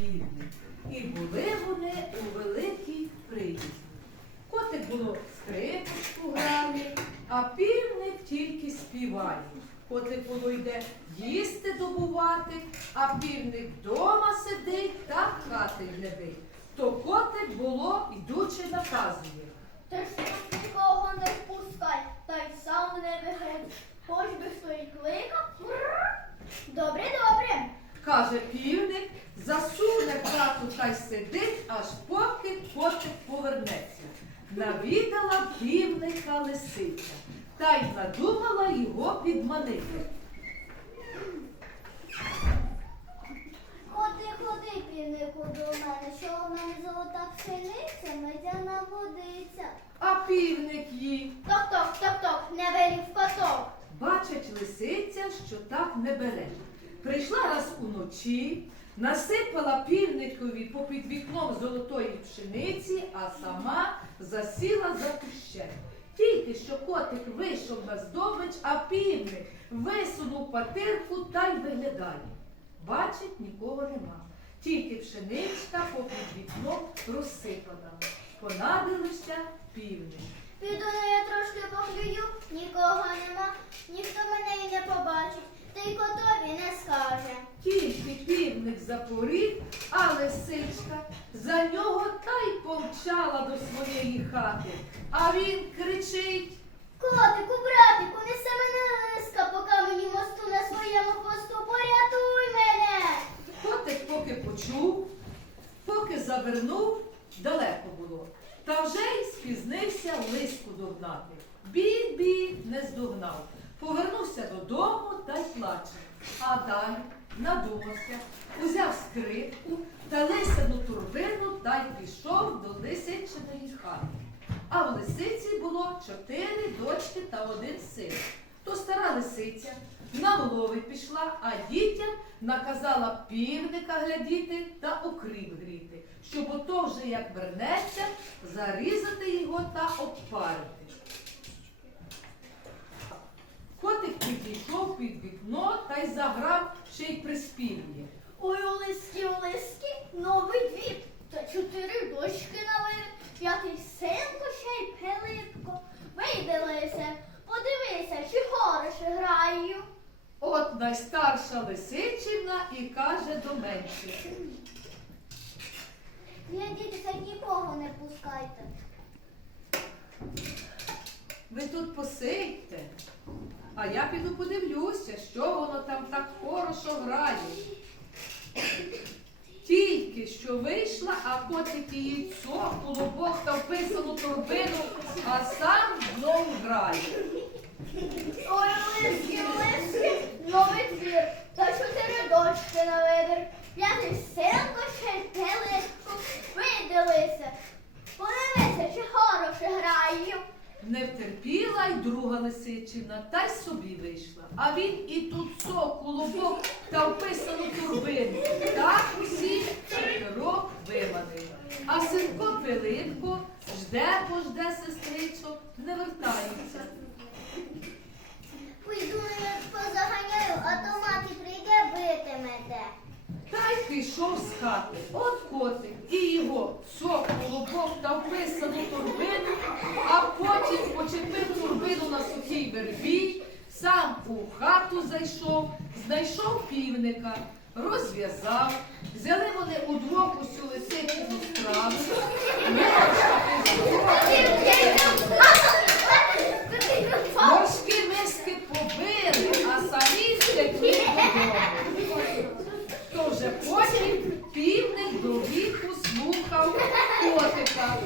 півник. І були вони у великій приїзді. Котик було скрипочку грає, а півник тільки співає. Котик було йде їсти добувати, а півник вдома сидить та хати глядить. То котик було, йдучи, наказує. Ти ж нікого не впускай, та й сам не виходь. Хоч би свої кликав. Добре, добре. Каже засуне в хату та й сидить, аж поки котик повернеться. Навідала півника лисиця, та й надумала його підманити. Ходи, ходи, півнику до мене, що в мене золота пшениця, медяна водиця. А півник їй Ток-ток, ток-ток, не велів коток. бачить лисиця, що так не бере. Прийшла раз уночі, насипала півникові попід вікном золотої пшениці, а сама засіла за кущем. Тільки що котик вийшов на здобич, а півник висунув патирку та й виглядає. Бачить, нікого нема. Тільки пшеничка попід вікном розсипана. Понадилися півник. Піду я трошки поглюю, нікого нема, ніхто мене і не побачить, та й скаже. Тільки півник запорів, а лисичка за нього та й помчала до своєї хати. А він кричить. Котику, братику, неси мене лиска по камені мосту на своєму хвосту, порятуй мене. Котик поки почув, поки завернув, далеко було. Та вже й спізнився лиску догнати. Бід-бід не здогнав. Повернувся додому та й плаче. А далі надумався, узяв скрипку та лисяну турбину та й пішов до лисичиної хати. А в лисиці було чотири дочки та один син. То стара лисиця на голови пішла, а дітям наказала півника глядіти та окріп гріти, щоб ото вже як вернеться, зарізати його та обпарити. Котик підійшов під вікно та й заграв ще й приспів'я. Ой, у листі, новий двір, та чотири дочки на п'ятий синко ще й Пилипко. Вийди, лисе, подивися, чи хороше граю. От найстарша лисичина і каже до менших. Глядітеся, нікого не пускайте. Ви тут посидьте, а я піду подивлюся, що воно там так хорошо грає. Тільки що вийшла, а котик її цок, колобок та вписану торбину, а сам знову грає. Ой, лиски, лиски, новий двір, та чотири дочки на вибір, п'ятий синко ще й Пилипко. Вийди, лисе, подивися, чи хороше граю. Не втерпіла й друга лисичина, та й собі вийшла. А він і тут сок, колобок та вписану турбину. Так усі чотирьох виманив. А синко Пилипко жде, пожде сестричок, не вертається. Пойду я позаганяю, а то мати прийде бити мене. Та й пішов з хати. От котик і його сок, колобок та вписану турбину, а потім почепив турбину на сухій сам у хату зайшов, знайшов півника, розв'язав, взяли вони удвох усю лисичину справу,